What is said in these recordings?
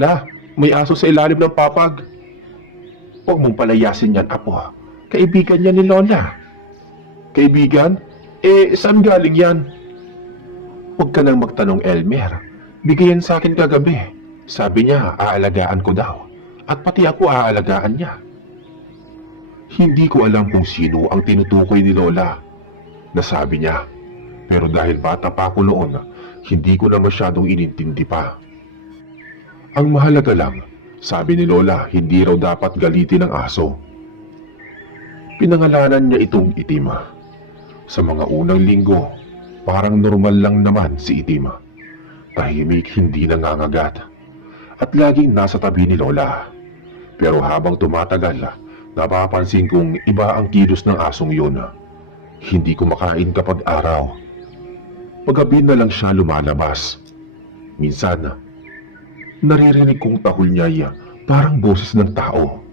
La, may aso sa ilalim ng papag. Huwag mong palayasin yan, apo. Kaibigan niya ni Lola. Kaibigan? Saan galing yan? Huwag ka nang magtanong, Elmer. Bigayan sa akin kagabi. Sabi niya, aalagaan ko daw. At pati ako aalagaan niya. Hindi ko alam kung sino ang tinutukoy ni Lola. Nasabi niya. Pero dahil bata pa ako noon, hindi ko na masyadong inintindi pa. Ang mahalaga lang, sabi ni Lola, hindi raw dapat galitin ang aso. Pinangalanan niya itong Itim. Sa mga unang linggo, parang normal lang naman si Itim. Tahimik, hindi nangangagat. At laging nasa tabi ni Lola. Pero habang tumatagal, napapansin kong iba ang kilos ng asong yun. Hindi kumakain kapag araw. Paggabi na lang siya lumalabas. Minsan, naririnig kong tahol niya parang boses ng tao.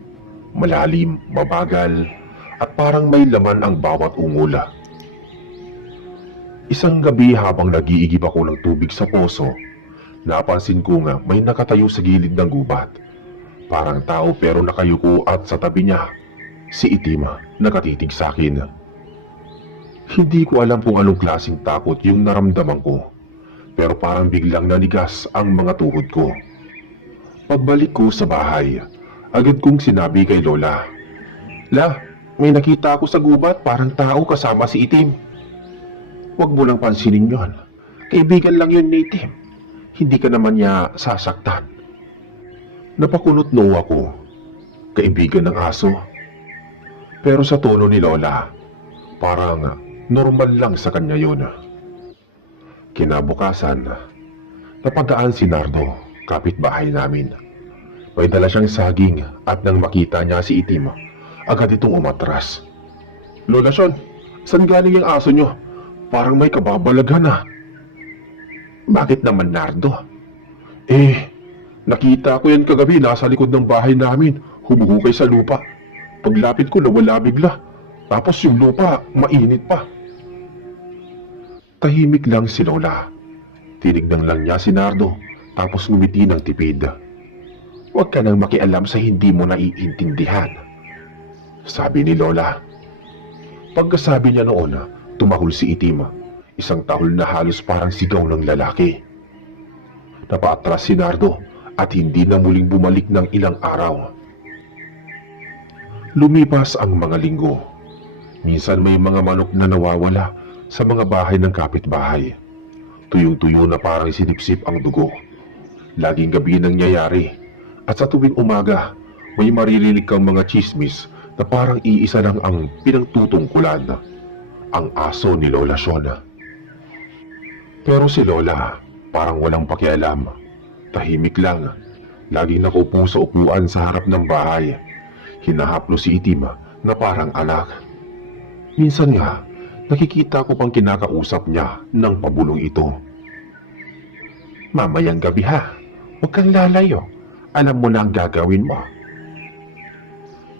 Malalim, mabagal, at parang may laman ang bawat ungula. Isang gabi habang nag-iigib ako ng tubig sa poso, napansin ko nga may nakatayo sa gilid ng gubat. Parang tao pero nakayuko at sa tabi niya, si Itim nakatitig sa akin. Hindi ko alam kung anong klaseng takot yung naramdaman ko, pero parang biglang nanigas ang mga tuhod ko. Pagbalik ko sa bahay, agad kong sinabi kay Lola, La, may nakita ako sa gubat parang tao kasama si Itim. Huwag mo lang pansinin yon. Kaibigan lang yun ni Itim. Hindi ka naman niya sasaktan. Napakunot noo ako. Kaibigan ng aso. Pero sa tono ni Lola, parang normal lang sa kanya yun. Kinabukasan, napadaan si Nardo, kapitbahay namin. May dala siyang saging at nang makita niya si Itim, agad itong umatras. Lola Sean, saan galing yung aso niyo? Parang may kababalaghan ah. Bakit naman, Nardo? Nakita ko yan kagabi nasa likod ng bahay namin, humuhukay sa lupa. Paglapit ko nawala bigla, tapos yung lupa mainit pa. Tahimik lang si Lola. Tinignan lang niya si Nardo, tapos ngumiti ng tipid. Huwag ka nang makialam sa hindi mo naiintindihan, sabi ni Lola. Pagkasabi niya noon, tumahol si Itim, isang tahol na halos parang sigaw ng lalaki. Napaatras si Nardo at hindi na muling bumalik ng ilang araw. Lumipas ang mga linggo. Minsan may mga manok na nawawala sa mga bahay ng kapitbahay. Tuyong-tuyo na parang sinipsip ang dugo. Laging gabi nangyayari at sa tuwing umaga may maririnig kang mga chismis na parang iisa lang ang pinagtutungkulan, ang aso ni Lola Shona. Pero si Lola parang walang pakialam. Tahimik lang. Laging nakaupo sa upuan sa harap ng bahay. Hinahaplo si Itim na parang anak. Minsan nga, nakikita ko pang kinakausap niya ng pabulong ito. Mamayang gabi ha, huwag kang lalayo. Alam mo na ang gagawin mo.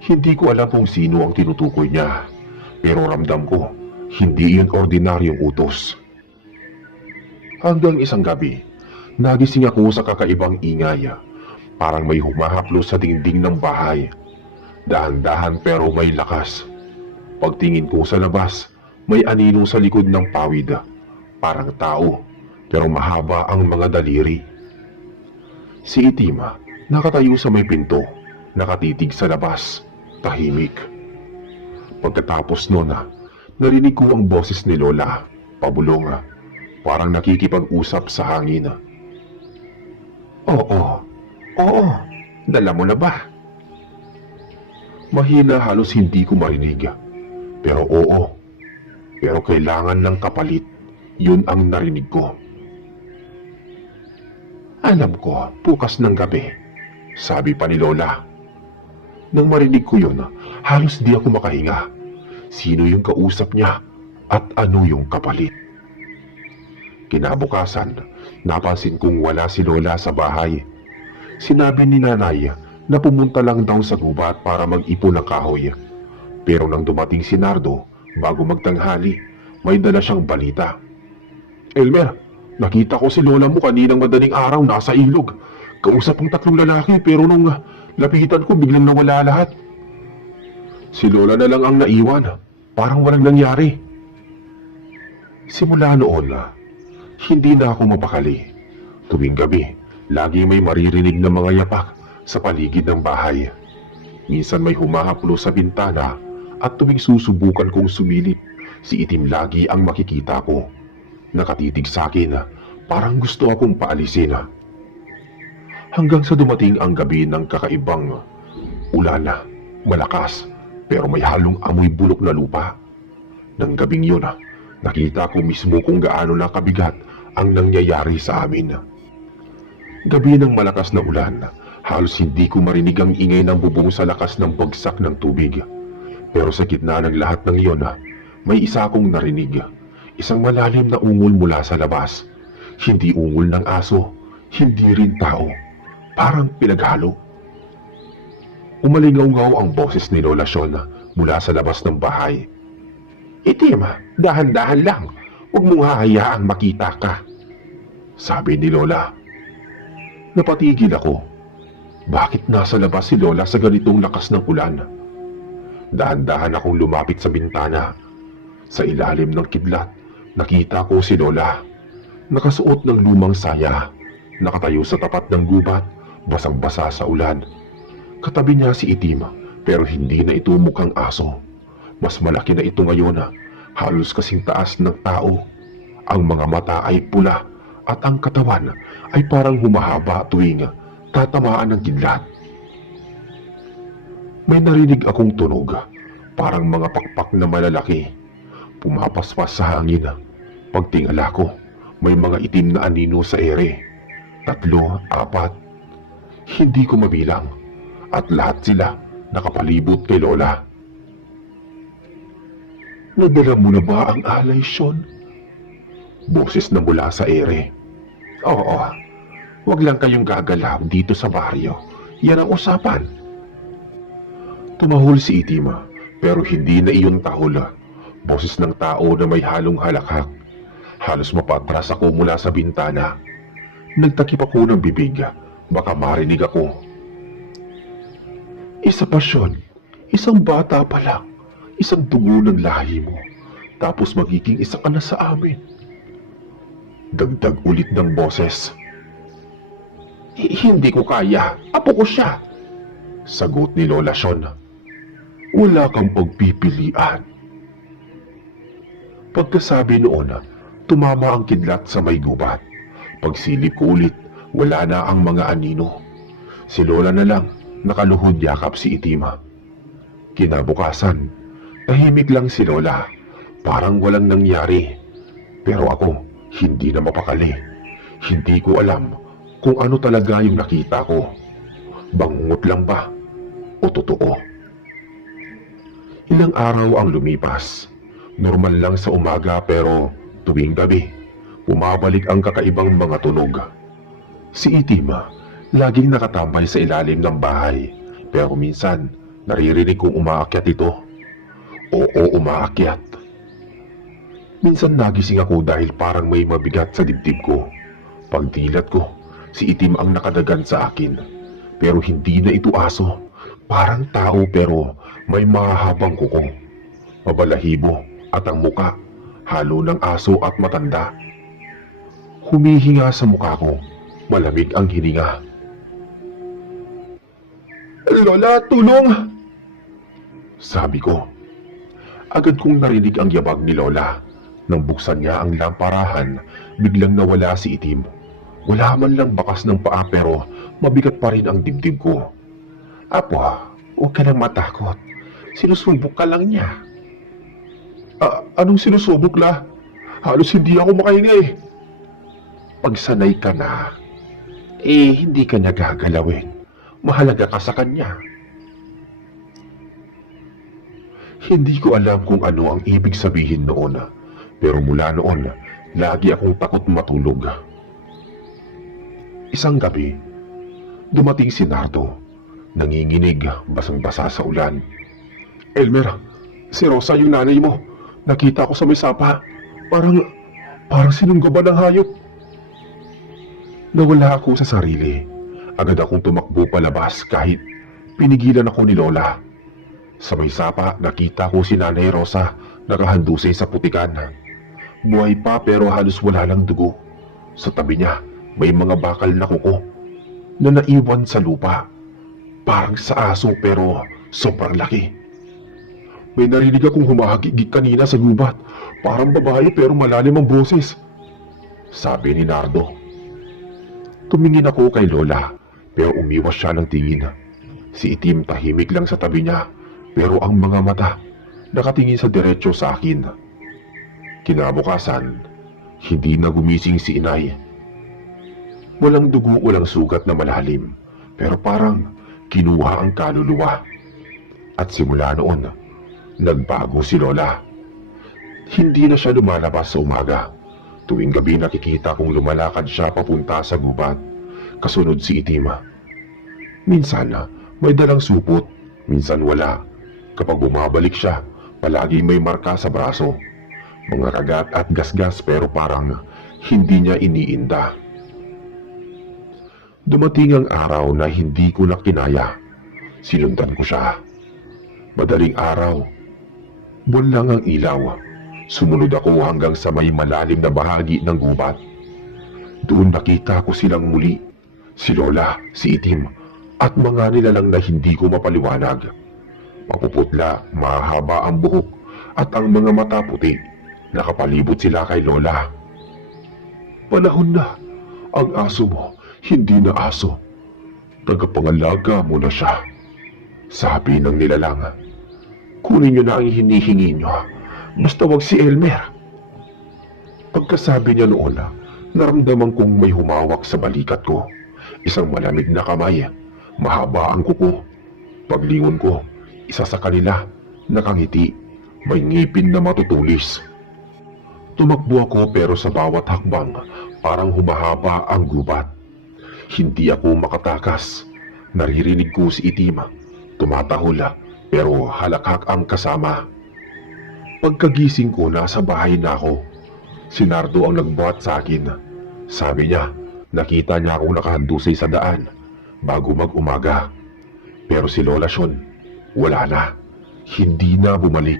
Hindi ko alam kung sino ang tinutukoy niya, pero ramdam ko, hindi yun ordinaryong utos. Hanggang isang gabi, nagising ako sa kakaibang ingay. Parang may humahaplo sa dingding ng bahay. Dahan-dahan pero may lakas. Pagtingin ko sa labas, may anino sa likod ng pawid. Parang tao, pero mahaba ang mga daliri. Si Itim, nakatayo sa may pinto, nakatitig sa labas, tahimik. Pagkatapos nun, narinig ko ang boses ni Lola, pabulong, parang nakikipag-usap sa hangin. Oo, dala mo na ba? Mahina, halos hindi ko marinig. Pero oo, pero kailangan ng kapalit, yun ang narinig ko. Alam ko, bukas ng gabi, sabi pa ni Lola. Nang marinig ko yun, halos di ako makahinga. Sino yung kausap niya at ano yung kapalit? Kinabukasan, napansin kong wala si Lola sa bahay. Sinabi ni Nanay na pumunta lang daw sa gubat para mag-ipon ng kahoy. Pero nang dumating si Nardo, bago magtanghali, may dala siyang balita. Elmer, nakita ko si Lola mo kaninang madaling araw nasa ilog. kausap ang tatlong lalaki pero nung lapitan ko biglang nawala lahat. Si Lola na lang ang naiwan, parang walang nangyari. Simula noon hindi na ako mapakali. Tuwing gabi, lagi may maririnig na mga yapak sa paligid ng bahay. Minsan may humahaplo sa bintana at tuwing susubukan kong sumilip, si Itim lagi ang makikita ko. Nakatitig sa akin, parang gusto akong paalisin. Hanggang sa dumating ang gabi ng kakaibang ulan, malakas pero may halong amoy bulok na lupa. Nang gabing yun, nakita ko mismo kung gaano na kabigat ang nangyayari sa amin. Gabi ng malakas na ulan, halos hindi ko marinig ang ingay ng bubong sa lakas ng bagsak ng tubig. Pero sa gitna ng lahat ng iyon, may isa akong narinig. Isang malalim na ungol mula sa labas. Hindi ungol ng aso, hindi rin tao. Parang pinaghalo. Umalingaw-ngaw ang boses ni Lola Sean mula sa labas ng bahay. Itim, dahan-dahan lang. Huwag mong hahayaang makita ka, sabi ni Lola. Napatigil ako. Bakit nasa labas si Lola sa ganitong lakas ng ulan? Dahan-dahan akong lumapit sa bintana. Sa ilalim ng kidlat, nakita ko si Lola. Nakasuot ng lumang saya, nakatayo sa tapat ng gubat, basang-basa sa ulan. Katabi niya si Itim, pero hindi na ito mukhang aso. Mas malaki na ito ngayon, halos kasing taas ng tao. Ang mga mata ay pula at ang katawan ay parang humahaba tuwing tatamaan ng kidlat. May narinig akong tunog, parang mga pakpak na malalaki. Pumapaspas sa hangin. Pagtingala ko, may mga itim na anino sa ere. 3, 4. Hindi ko mabilang at lahat sila nakapalibot kay Lola. Nadala mo na ba ang alay, Sean? Boses na mula sa ere. Oo, wag lang kayong gagalaw dito sa baryo. Yan ang usapan. Tumahol si Itim, pero hindi na iyon tahol. Boses ng tao na may halong halakhak. Halos mapatras ako mula sa bintana. Nagtakip ako ng bibig, baka marinig ako. Isa pa, Sean. Isang bata pa lang. Isang dugo ng lahi mo. Tapos magiging isa ka na sa amin. Dagdag ulit ng boses. Hindi ko kaya. Apo ko siya. Sagot ni Lola Sean. Wala kang pagpipilian. Pagkasabi noon, tumama ang kidlat sa may gubat. Pagsilip ko ulit, wala na ang mga anino. Si Lola na lang, nakaluhod yakap si Itim. Kinabukasan, tahimik lang si Lola. Parang walang nangyari. Pero ako, hindi na mapakali. Hindi ko alam kung ano talaga yung nakita ko. Bangungot lang ba? O totoo? Ilang araw ang lumipas. Normal lang sa umaga pero tuwing gabi, bumabalik ang kakaibang mga tunog. Si Itim, laging nakatambay sa ilalim ng bahay. Pero minsan, naririnig kong umaakyat ito. Oo, umaakyat. Minsan nagising ako dahil parang may mabigat sa dibdib ko. Pagdilat ko, si Itim ang nakadagan sa akin. Pero hindi na ito aso. Parang tao pero may mahahabang kuko. Mabalahibo at ang muka, halo ng aso at matanda. Humihinga sa mukha ko, malamig ang hininga. Lola, tulong! Sabi ko. Agad kong narinig ang yabag ni Lola. Nang buksan niya ang lamparahan, biglang nawala si Itim. Wala man lang bakas ng paa pero mabigat pa rin ang dibdib ko. Apo, huwag ka nang matakot. Sinusubok ka lang niya. Anong sinusubok, La? Halos hindi ako makahinga eh. Pagsanay ka na, hindi ka niya gagalawin. Mahalaga ka sa kanya. Hindi ko alam kung ano ang ibig sabihin noon. Pero mula noon, lagi akong takot matulog. Isang gabi, dumating si Nardo. Nanginginig, basang-basa sa ulan. Elmer, si Rosa yung nanay mo. Nakita ko sa may sapa. Parang sinunggaban ng hayop. Nawala ako sa sarili. Agad akong tumakbo palabas kahit pinigilan ako ni Lola. Sa may sapa, nakita ko si Nanay Rosa nakahandusay sa putikan. Buhay pa pero halos wala lang dugo. Sa tabi niya, may mga bakal na kuko na naiwan sa lupa. Parang sa aso pero sobrang laki. May narinig akong humahagigig kanina sa gubat. Parang babae pero malalim ang boses, sabi ni Nardo. Tumingin ako kay Lola pero umiwas siya ng tingin. Si Itim tahimik lang sa tabi niya pero ang mga mata nakatingin sa diretso sa akin. Kinabukasan, hindi na gumising si Inay. Walang dugo, walang sugat na malalim pero parang kinuha ang kaluluwa. At simula noon, nagbago si Lola. Hindi na siya lumalabas sa umaga. Tuwing gabi nakikita kong lumalakad siya papunta sa gubat. Kasunod si Itim. Minsan may dalang supot, minsan wala. Kapag bumabalik siya, palagi may marka sa braso. Mga kagat at gasgas pero parang hindi niya iniinda. Dumating ang araw na hindi ko na kinaya. Sinundan ko siya. Madaling araw. Buwan lang ang ilaw. Sumunod ako hanggang sa may malalim na bahagi ng gubat. Doon nakita ko silang muli. Si Lola, si Itim, at mga nilalang na hindi ko mapaliwanag. Mapuputla, mahaba ang buhok, at ang mga mata puti. Nakapalibot sila kay Lola. Panahon na. Ang aso mo, hindi na aso. Tagapangalaga mo na siya, sabi ng nilalang. Kunin niyo na ang hinihingi niyo. Basta wag si Elmer. Pagkasabi niya noon, naramdaman kong may humawak sa balikat ko. Isang malamig na kamay, mahaba ang kuko. Paglingon ko, isa sa kanila, nakangiti, may ngipin na matutulis. Tumakbo ako pero sa bawat hakbang, parang humahaba ang gubat. Hindi ako makatakas. Naririnig ko si Itim. Tumatahol pero halakhak ang kasama. Pagkagising ko, nasa bahay na ako. Si Nardo ang nagbuhat sa akin. Sabi niya, nakita niya akong nakahandusay sa daan bago mag-umaga. Pero si Lola Shon, wala na. Hindi na bumalik.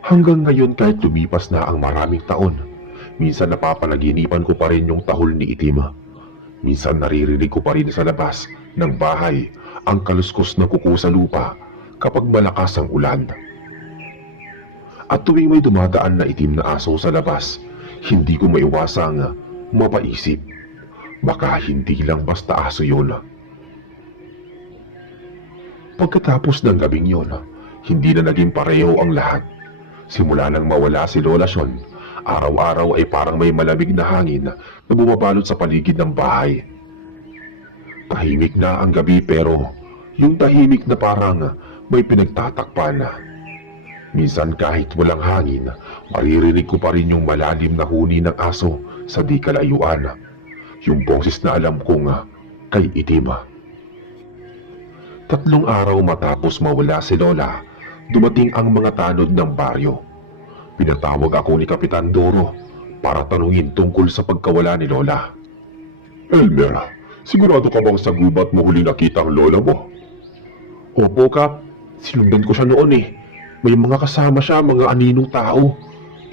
Hanggang ngayon kahit lumipas na ang maraming taon, minsan napapanaginipan ko pa rin yung tahol ni Itim. Minsan naririnig ko pa rin sa labas ng bahay ang kaluskos na kuko sa lupa kapag malakas ang ulan. At tuwing may dumadaan na itim na aso sa labas, hindi ko maiwasang mapaisip, baka hindi lang basta aso yun. Pagkatapos ng gabing yun, hindi na naging pareho ang lahat. Simula nang mawala si Lola Shon, araw-araw ay parang may malamig na hangin na bumabalot sa paligid ng bahay. Tahimik na ang gabi pero yung tahimik na parang may pinagtatakpan. Minsan kahit walang hangin, maririnig ko pa rin yung malalim na huni ng aso sa di kalayuan. Yung boses na alam kong kay Itim. 3 araw matapos mawala si Lola, dumating ang mga tanod ng baryo. Pinatawag ako ni Kapitan Doro para tanungin tungkol sa pagkawala ni Lola. Elmer, sigurado ka bang sa gubat mo huli nakita ang lola mo? Opo, Kap. Sinundan ko siya noon eh. May mga kasama siya, mga aninong tao.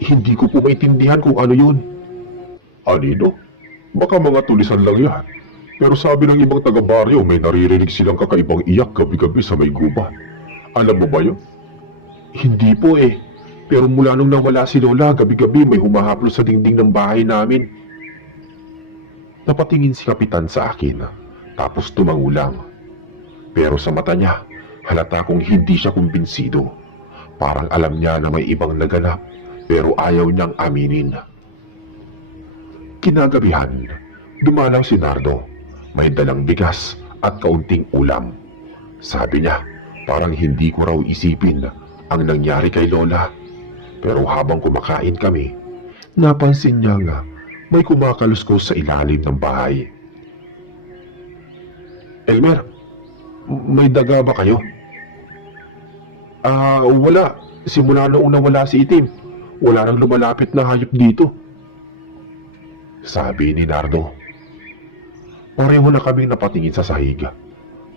Hindi ko po maintindihan kung ano yun. Anino? Baka mga tulisan lang yan. Pero sabi ng ibang taga-baryo, may naririnig silang kakaibang iyak gabi-gabi sa may gubat. Alam mo ba yun? Hindi po eh. Pero mula nung nawala si Lola, gabi-gabi may humahaplo sa dingding ng bahay namin. Napatingin si Kapitan sa akin, tapos tumangulang. Pero sa mata niya, halata kong hindi siya kumbinsido. Parang alam niya na may ibang naganap, pero ayaw niyang aminin. Kinagabihan, dumalang si Nardo. May dalang bigas at kaunting ulam. Sabi niya, parang hindi ko raw isipin ang nangyari kay Lola. Pero habang kumakain kami, napansin niya nga may kumakaluskos sa ilalim ng bahay. Elmer, may daga ba kayo? Wala. Simula noong nawala si Itim, wala nang lumalapit na hayop dito, sabi ni Nardo. Pareho na kaming napatingin sa sahig.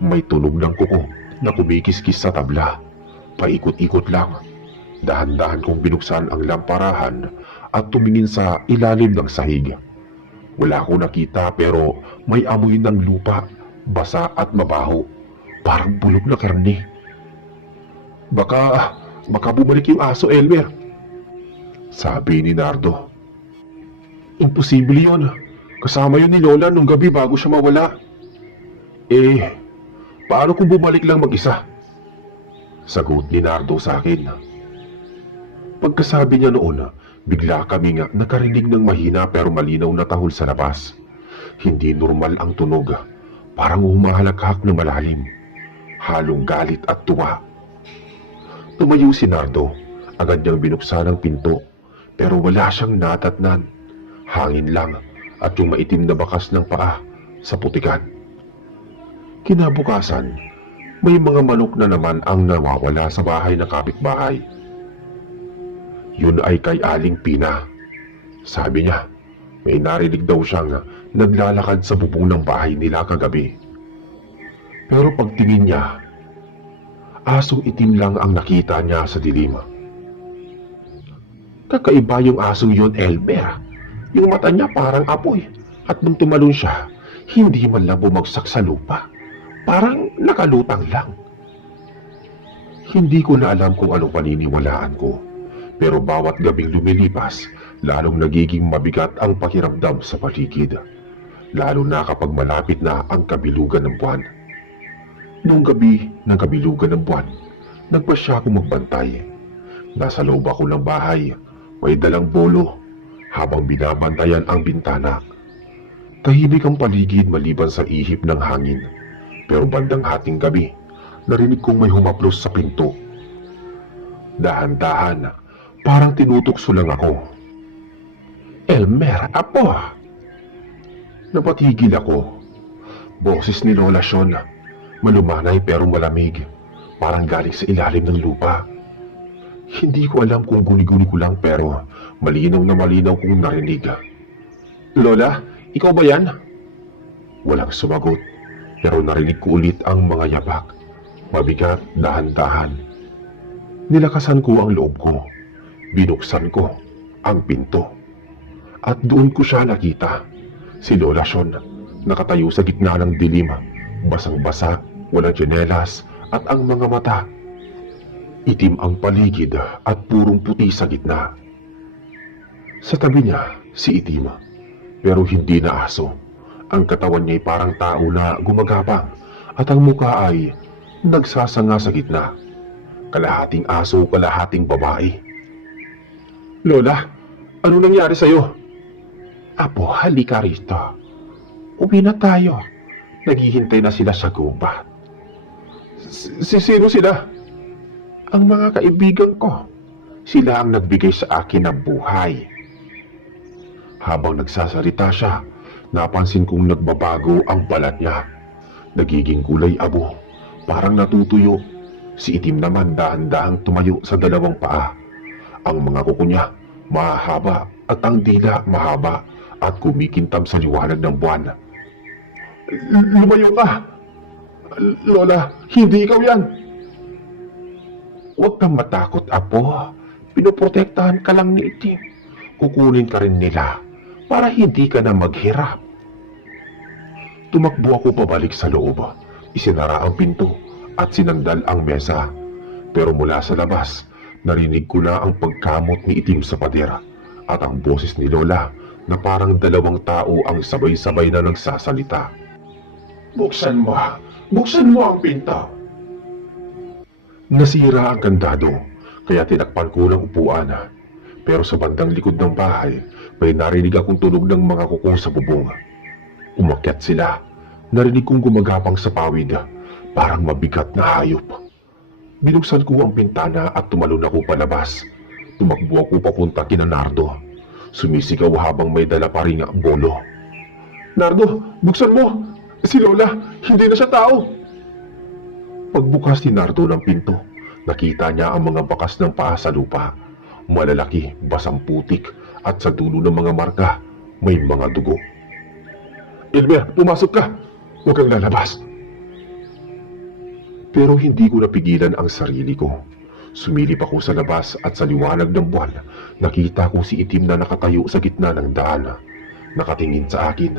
May tunog ng kuko na kumikiskis sa tabla. Paikot-ikot lang. Dahan-dahan kong binuksan ang lamparahan at tumingin sa ilalim ng sahig. Wala akong nakita pero may amoy ng lupa, basa at mabaho. Parang bulok na karne. Baka bumalik yung aso, Elmer. Sabi ni Nardo. Imposible yun. Kasama yun ni Lola nung gabi bago siya mawala. Paano kung bumalik lang mag-isa? Sagot ni Nardo sa akin. Pagkasabi niya noon, bigla kaming nakarinig ng mahina pero malinaw na tahol sa labas. Hindi normal ang tunog. Parang humahalakhak na malalim. Halong galit at tuwa. Tumayo si Nardo. Agad niyang binuksan ang pinto. Pero wala siyang natatnan. Hangin lang at yung maitim na bakas ng paa sa putikan. Kinabukasan, may mga manok na naman ang nawawala sa bahay ng kapitbahay. Yun ay kay Aling Pina. Sabi niya, may narinig daw siyang naglalakad sa bubong ng bahay nila kagabi. Pero pagtingin niya, asong itim lang ang nakita niya sa dilim. Kakaiba yung asong yun, Elmer. Yung mata niya parang apoy at nung tumalon siya, hindi man lang bumagsak sa lupa. Parang nakalutang lang. Hindi ko na alam kung anong paniniwalaan ko. Pero bawat gabing lumilipas, lalong nagiging mabigat ang pakiramdam sa paligid. Lalo na kapag malapit na ang kabilugan ng buwan. Noong gabi ng kabilugan ng buwan, nagpasya akong magbantay. Nasa loob ako ng bahay, may dalang bolo, habang binabantayan ang bintana. Tahimik ang paligid maliban sa ihip ng hangin. Pero bandang hating gabi, narinig kong may humaplos sa pinto. Dahan-dahan, parang tinutokso lang ako. Elmer, apo! Napatigil ako. Boses ni Lola Sean, malumanay pero malamig, parang galing sa ilalim ng lupa. Hindi ko alam kung guni-guni ko lang pero malinaw na malinaw kong narinig. Lola, ikaw ba yan? Walang sumagot, pero narinig ko ulit ang mga yapak. Mabigat, dahan-dahan. Nilakasan ko ang loob ko. Binuksan ko ang pinto. At doon ko siya nakita. Si Lola Sean, nakatayo sa gitna ng dilim. Basang-basa, walang tsinelas, at ang mga mata. Itim ang paligid at purong puti sa gitna. Sa tabi niya, si Itim. Pero hindi na aso. Ang katawan niya ay parang tao na gumagapang at ang muka ay nagsasanga sa gitna. Kalahating aso, kalahating babae. Lola, ano nangyari sa'yo? Apo, halika rito. Uwi na tayo. Naghihintay na sila sa gubat. Sino sila? Ang mga kaibigan ko. Sila ang nagbigay sa akin ng buhay. Habang nagsasalita siya, napansin kong nagbabago ang balat niya. Nagiging kulay abo, parang natutuyo. Si Itim naman dahan-dahang tumayo sa dalawang paa. Ang mga kuko niya mahaba at ang dila mahaba at kumikintab sa liwanag ng buwan. Lumayo ka! Lola, hindi ikaw yan! Huwag kang matakot, apo. Pinoprotektahan ka lang ni Itim. Kukunin ka rin nila para hindi ka na maghirap. Tumakbo ako pabalik sa loob. Isinara ang pinto at sinandal ang mesa. Pero mula sa labas, narinig ko na ang pagkamot ni Itim sa pader at ang boses ni Lola na parang dalawang tao ang sabay-sabay na nagsasalita. Buksan mo ang pinto. Nasira ang kandado, kaya tinakpan ko ng upuan. Pero sa bandang likod ng bahay, may narinig akong tunog ng mga kuko sa bubong. Umakyat sila. Narinig kong gumagapang sa pawid, parang mabigat na hayop. Binuksan ko ang bintana at tumalon ako palabas. Tumakbo ako papunta kina Nardo. Sumisigaw habang may dala pa ring bolo. Nardo, buksan mo! Si Lola, hindi na siya tao! Pagbukas ni Nardo ng pinto, nakita niya ang mga bakas ng paa sa lupa. Malalaki, basang putik, at sa dulo ng mga marka, may mga dugo. Elmer, pumasok ka! Huwag kang lalabas! Pero hindi ko napigilan ang sarili ko. Sumilip ako sa labas at sa liwanag ng buwan, nakita ko si Itim na nakatayo sa gitna ng daan. Nakatingin sa akin.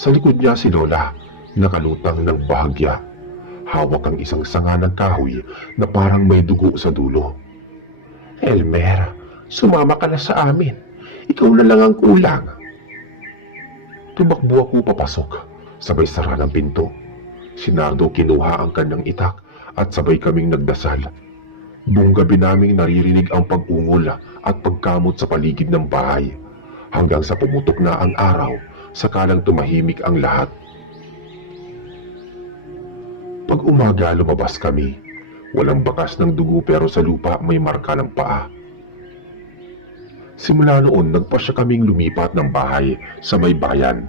Sa likod niya si Lola, nakalutang ng bahagya. Hawak ang isang sanga ng kahoy na parang may dugo sa dulo. Elmer, sumama ka na sa amin. Ikaw na lang ang kulang. Tumakbo ako papasok, sabay sara ng pinto. Si Nardo kinuha ang kanyang itak at sabay kaming nagdasal. Buong gabi naming naririnig ang pag-ungol at pagkamot sa paligid ng bahay, hanggang sa pumutok na ang araw, sakalang tumahimik ang lahat. Pag umaga lumabas kami, walang bakas ng dugo pero sa lupa may marka ng paa. Simula noon nagpasya kaming lumipat ng bahay sa may bayan.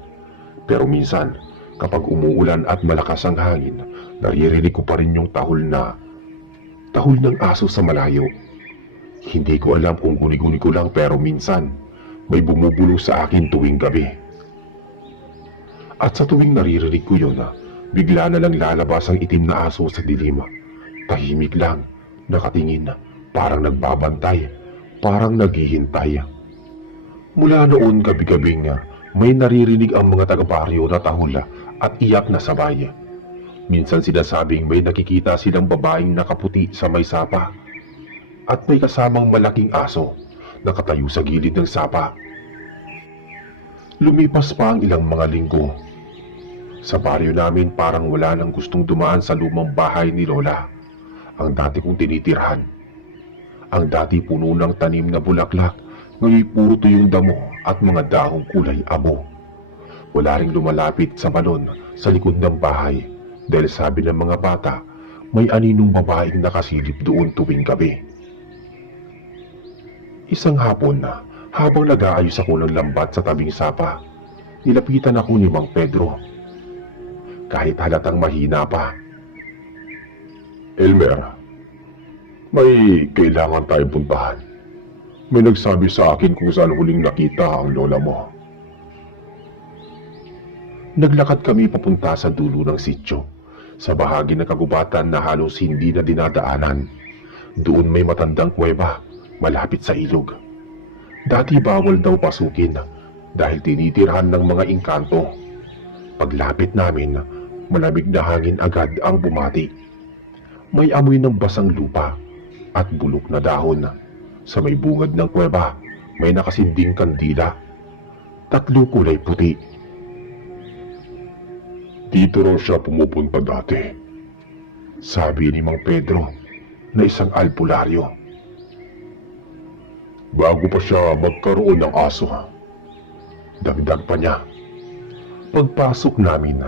Pero minsan, kapag umuulan at malakas ang hangin, naririnig ko pa rin yung tahol ng aso sa malayo. Hindi ko alam kung guni-guni ko lang pero minsan, may bumubulo sa akin tuwing gabi. At sa tuwing naririnig ko yun, bigla na lang lalabas ang itim na aso sa dilim. Tahimik lang, nakatingin, parang nagbabantay, parang naghihintay. Mula noon gabi-gabing may naririnig ang mga taga-baryo na tahol at iyak na sabay. Minsan sinasabing may nakikita silang babaeng nakaputi sa may sapa at may kasamang malaking aso nakatayo sa gilid ng sapa. Lumipas pa ang ilang mga linggo. Sa baryo namin parang wala nang gustong dumaan sa lumang bahay ni Lola, ang dati kong tinitirhan. Ang dati puno ng tanim na bulaklak, ngayon puro tuyong damo at mga dahong kulay abo. Wala ring lumalapit sa balon sa likod ng bahay dahil sabi ng mga bata, may aninong babaeng nakasilip doon tuwing gabi. Isang hapon na, habang nag-aayos ako ng lambat sa tabing sapa, nilapitan ako ni Mang Pedro. Kahit halatang mahina pa. Elmer, may kailangan tayong puntahan. May nagsabi sa akin kung saan huling nakita ang lola mo. Naglakad kami papunta sa dulo ng sityo, sa bahagi ng kagubatan na halos hindi na dinadaanan. Doon may matandang kuweba, malapit sa ilog. Dati bawal daw pasukin dahil tinitirhan ng mga engkanto. Paglapit namin, malamig na hangin agad ang bumati. May amoy ng basang lupa at bulok na dahon. Sa may bungad ng kuweba, may nakasinding kandila. 3 kulay puti. Dito raw siya pumupunta dati, sabi ni Mang Pedro na isang albularyo. Bago pa siya magkaroon ng aso. Dagdag pa niya. Pagpasok namin,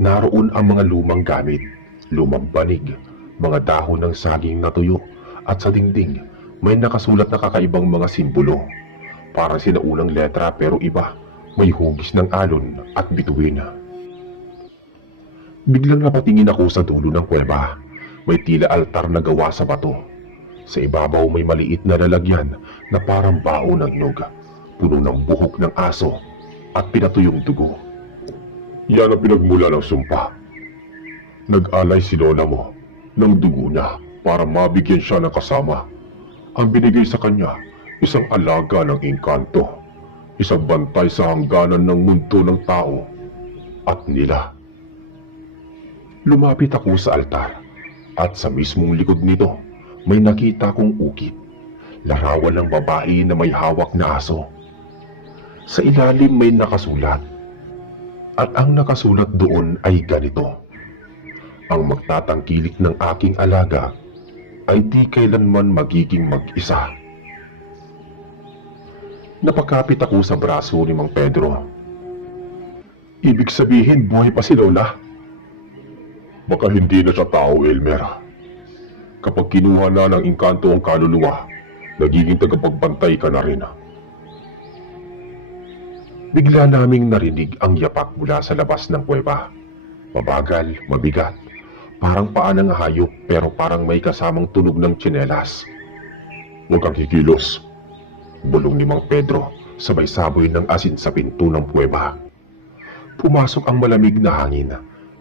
naroon ang mga lumang gamit, lumang banig, mga dahon ng saging na tuyo, at sa dingding may nakasulat na kakaibang mga simbolo. Parang sinaunang letra pero iba, may hugis ng alon at bituin. Biglang napatingin ako sa dulo ng kuweba. May tila altar na gawa sa bato. Sa ibabaw may maliit na lalagyan na parang bao ng nyog, puno ng buhok ng aso at pinatuyong dugo. Yan ang pinagmula ng sumpa. Nag-alay si lola mo ng dugo niya para mabigyan siya ng kasama. Ang binigay sa kanya, isang alaga ng engkanto, isang bantay sa hangganan ng mundo ng tao at nila. Lumapit ako sa altar at sa mismong likod nito may nakita kong ukit, larawan ng babae na may hawak na aso. Sa ilalim may nakasulat at ang nakasulat doon ay ganito: ang magtatangkilik ng aking alaga ay di kailanman magiging mag-isa. Napakapit ako sa braso ni Mang Pedro. Ibig sabihin buhay pa si Lola? Baka hindi na siya tao, Elmer. Kapag kinuha na ng engkanto ang kaluluwa, nagiging tagapagbantay ka na rin. Bigla naming narinig ang yapak mula sa labas ng kuweba. Mabagal, mabigat. Parang paa ng hayop pero parang may kasamang tunog ng tsinelas. Huwag kang kikilos, bulong ni Mang Pedro sabay saboy ng asin sa pinto ng kuweba. Pumasok ang malamig na hangin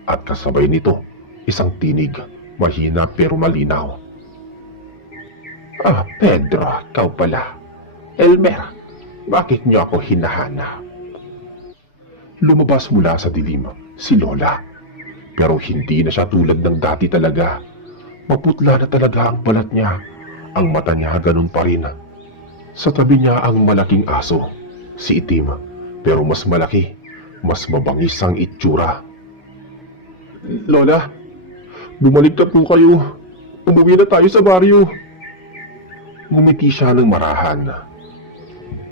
at kasabay nito isang tinig, mahina pero malinaw. Ah, Pedro, ikaw pala. Elmer, bakit niyo ako hinahanap? Lumabas mula sa dilim si Lola. Pero hindi na siya tulad ng dati talaga. Maputla na talaga ang balat niya. Ang mata niya ganun pa rin. Sa tabi niya ang malaking aso, si Itim, pero mas malaki, mas mabangis ang itsura. Lola, bumalik na po kayo. Umuwi na tayo sa baryo. Ngumiti siya ng marahan.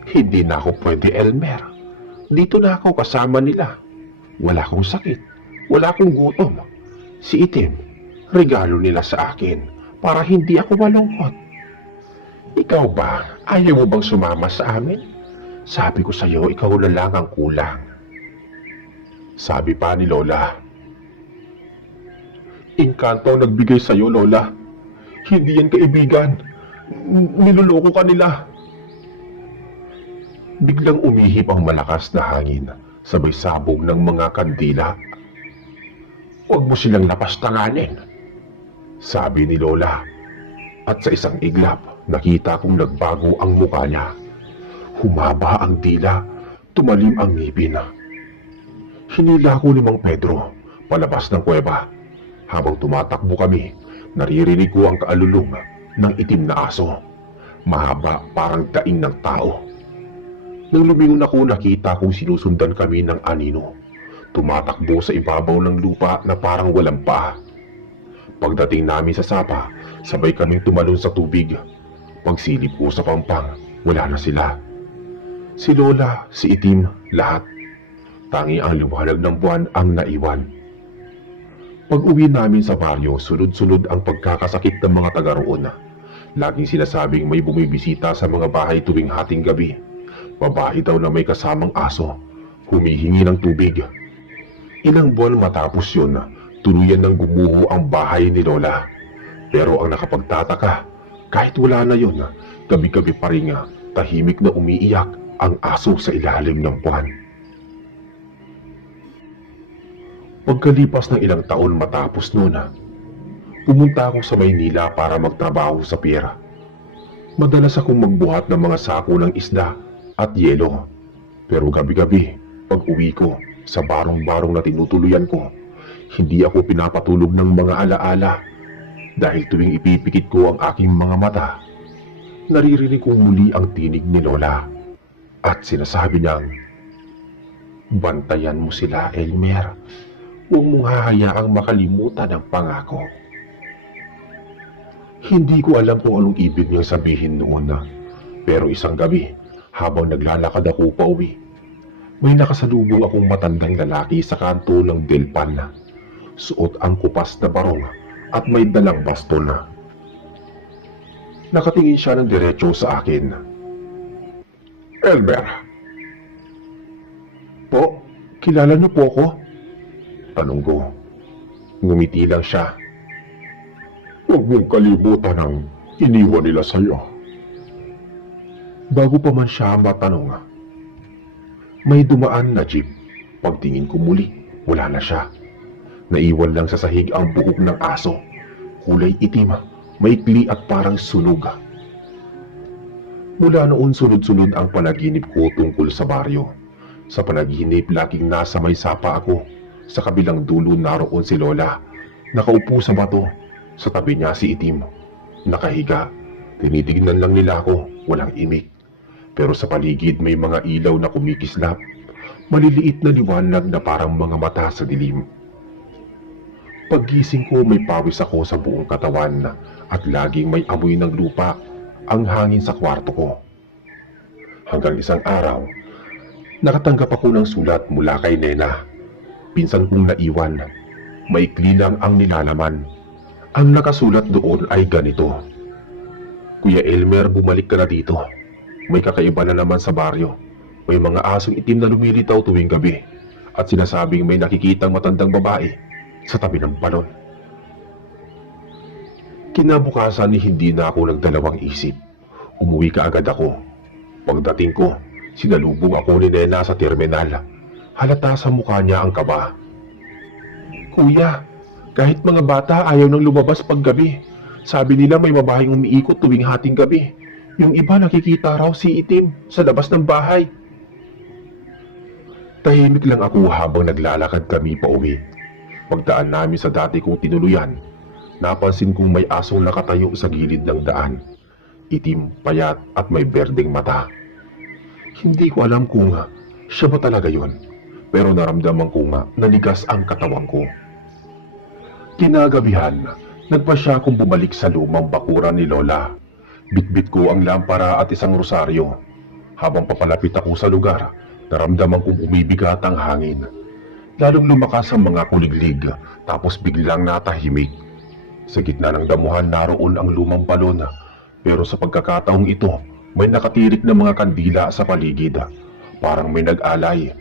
Hindi na ako pwede, Elmer. Dito na ako kasama nila. Wala akong sakit. Wala akong gutom. Si Itim, regalo nila sa akin para hindi ako malungkot. Ikaw ba, ayaw mo bang sumama sa amin? Sabi ko sa iyo, ikaw na lang ang kulang. Sabi pa ni Lola. Inkanto ang nagbigay sa iyo, Lola. Hindi yan kaibigan. Niloloko ka nila. Biglang umihip ang malakas na hangin, sabay sabog ng mga kandila. Huwag mo silang lapastanganin, sabi ni Lola. At sa isang iglap, nakita kong nagbago ang mukha niya. Humaba ang dila, tumalim ang ngipin. Hinila ko ni Mang Pedro palabas ng kuweba. Habang tumatakbo kami, naririnig ko ang kaalulong ng itim na aso. Mahaba parang daing ng tao. Nang lumingon ako, nakita kong sinusundan kami ng anino. Tumatakbo sa ibabaw ng lupa na parang walang paa. Pagdating namin sa sapa, sabay kaming tumalon sa tubig. Pagsilip ko sa pampang, wala na sila. Si Lola, si Itim, lahat. Tangi ang liwanag ng buwan ang naiwan. Pag-uwi namin sa baryo, sunod-sunod ang pagkakasakit ng mga taga roon. Laging sinasabing may bumibisita sa mga bahay tuwing hating gabi. Babae daw na may kasamang aso, humihingi ng tubig. Ilang buwan matapos yun, tuluyan ng gumuho ang bahay ni Lola. Pero ang nakapagtataka, kahit wala na yun, gabi-gabi pa rin tahimik na umiiyak ang aso sa ilalim ng buwan. Pagkalipas ng ilang taon matapos noon, pumunta ako sa Maynila para magtrabaho sa pier. Madalas akong magbuhat ng mga sako ng isda at yelo. Pero gabi-gabi, pag uwi ko sa barong-barong na tinutuluyan ko, hindi ako pinapatulog ng mga alaala. Dahil tuwing ipipikit ko ang aking mga mata, naririnig kong muli ang tinig ni Lola. At sinasabi niyang, bantayan mo sila, Elmer. Huwag mong hahayaang makalimutan ang pangako. Hindi ko alam kung anong ibig niyang sabihin noon pero isang gabi, habang naglalakad ako pauwi, may nakasalubong akong matandang lalaki sa kanto ng Delpan. Suot ang kupas na barong at may dalang baston. Nakatingin siya ng diretso sa akin. Elmer. Po, kilala niyo po ko? Tanong ko. Ngumiti lang siya. Huwag mong kalimutan ang iniwan nila sa'yo. Bago pa man siya matanong, may dumaan na jeep. Pagtingin ko muli, wala na siya. Naiwan lang sa sahig ang buhok ng aso. Kulay itim, maikli at parang sunog. Mula noon sunod-sunod ang panaginip ko tungkol sa baryo. Sa panaginip laging nasa may sapa ako. Sa kabilang dulo naroon si Lola. Nakaupo sa bato. Sa tabi niya si Itim. Nakahiga. Tinitignan lang nila ako, walang imik. Pero sa paligid may mga ilaw na kumikislap. Maliliit na liwanag na parang mga mata sa dilim. Paggising ko may pawis ako sa buong katawan at laging may amoy ng lupa ang hangin sa kwarto ko. Hanggang isang araw, nakatanggap ako ng sulat mula kay Nena. Pinsan kong naiwan. Maikli lang ang nilalaman. Ang nakasulat doon ay ganito. Kuya Elmer, bumalik ka na dito. May kakaiba na naman sa baryo. May mga asong itim na lumilitaw tuwing gabi at sinasabing may nakikitang matandang babae sa tabi ng balon. Kinabukasan hindi na ako nagdalawang isip. Umuwi ka agad ako. Pagdating ko, sinalubong ako ni Nena sa terminal. Halata sa mukha niya ang kaba. Kuya, kahit mga bata ayaw nang lumabas paggabi. Sabi nila may babaeng umiikot tuwing hating gabi. Yung iba nakikita raw si Itim sa labas ng bahay. Tahimik lang ako habang naglalakad kami pa uwi. Pagdaan namin sa dati kong tinuluyan, napansin kong may asong nakatayo sa gilid ng daan. Itim, payat at may berdeng mata. Hindi ko alam kung siya ba talaga yon, pero naramdaman ko nga nanigas ang katawan ko. Kinagabihan, nagpasya akong bumalik sa lumang bakuran ni Lola. Bitbit ko ang lampara at isang rosaryo. Habang papalapit ako sa lugar, naramdaman kong bumibigat ang hangin. Lalong lumakas ang mga kuliglig, tapos biglang natahimik. Sa gitna ng damuhan naroon ang lumang balon, pero sa pagkakataong ito, may nakatirik na mga kandila sa paligid. Parang may nag-alay.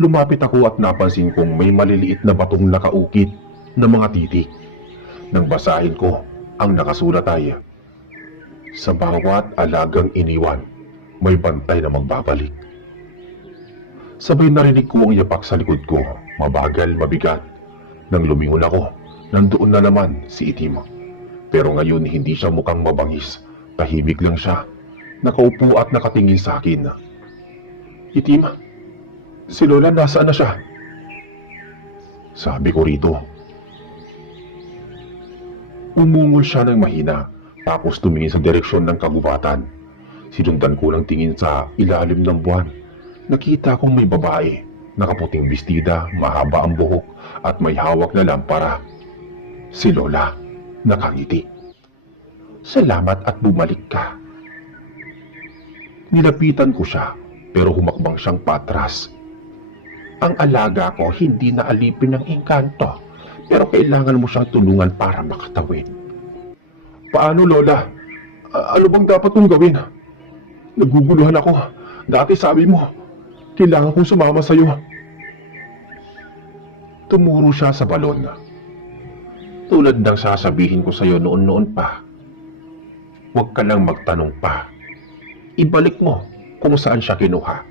Lumapit ako at napansin kong may maliliit na batong nakaukit na mga titik. Nang basahin ko, ang nakasulat ay, sa bawat alagang iniwan, may bantay na magbabalik. Sabay narinig ko ang yapak sa likod ko, mabagal, mabigat. Nang lumingon ako, nandoon na naman si Itim. Pero ngayon hindi siya mukhang mabangis, tahimik lang siya. Nakaupo at nakatingin sa akin. Itim, si Lola nasaan na siya? Sabi ko rito. Umungol siya ng mahina, tapos tumingin sa direksyon ng kagubatan. Sinundan ko ng tingin sa ilalim ng buwan. Nakita kong may babae, nakaputing bestida, mahaba ang buhok at may hawak na lampara. Si Lola, nakangiti. Salamat at bumalik ka. Nilapitan ko siya, pero humakbang siyang patras. Ang alaga ko hindi naalipin ng engkanto, pero kailangan mo siyang tulungan para makatawid. Paano, Lola? Ano bang dapat kong gawin? Naguguluhan ako. Dati sabi mo, kailangan kong sumama sa'yo. Tumuro siya sa balon. Tulad ng sasabihin ko sa'yo noon-noon pa. Huwag ka lang magtanong pa. Ibalik mo kung saan siya kinuha.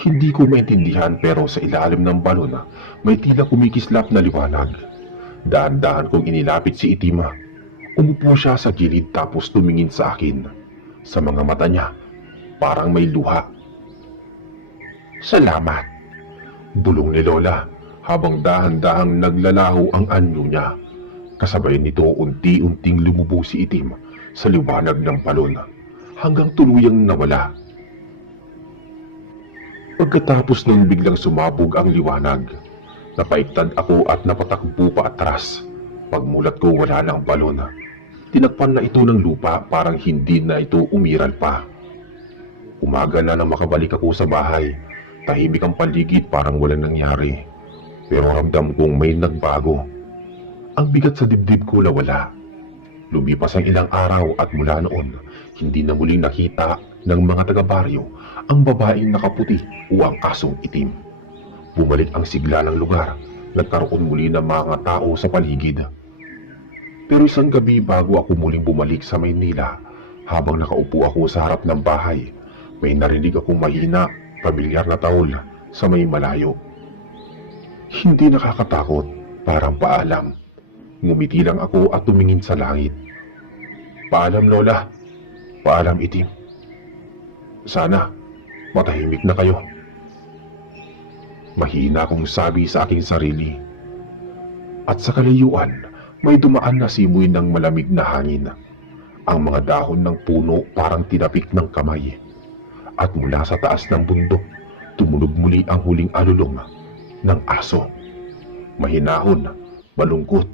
Hindi ko maintindihan pero sa ilalim ng balon may tila kumikislap na liwanag. Daan-daan kong inilapit si Itim. Umupo siya sa gilid tapos tumingin sa akin. Sa mga mata niya, parang may luha. Salamat, bulong ni Lola habang dahan-dahang naglalaho ang anyo niya. Kasabay nito unti-unting lumubo si Itim sa liwanag ng balon hanggang tuluyang nawala. Pagkatapos nung biglang sumabog ang liwanag, napaiktad ako at napatakbo pa atras. Pagmulat ko wala ng balon. Tinakpan na ito ng lupa, parang hindi na ito umiral pa. Umaga na nang makabalik ako sa bahay. Tahimik ang paligid, parang walang nangyari. Pero ramdam kong may nagbago. Ang bigat sa dibdib ko nawala. Lumipas ang ilang araw at mula noon, hindi na muling nakita ng mga taga-baryo ang babaeng nakaputi o ang kasong itim. Bumalik ang sigla ng lugar. Nagkaroon muli ng mga tao sa paligid. Pero isang gabi bago ako muling bumalik sa Maynila, habang nakaupo ako sa harap ng bahay, may narinig akong mahina, pamilyar na taol sa may malayo. Hindi nakakatakot, parang paalam. Ngumiti lang ako at tumingin sa langit. Paalam, Lola. Paalam, Itim. Sana matahimik na kayo. Mahina akong sabi sa aking sarili. At sa kalayuan, may dumaan na simoy ng malamig na hangin. Ang mga dahon ng puno parang tinapik ng kamay. At mula sa taas ng bundok, tumunog muli ang huling alulong ng aso. Mahinahon, malungkot,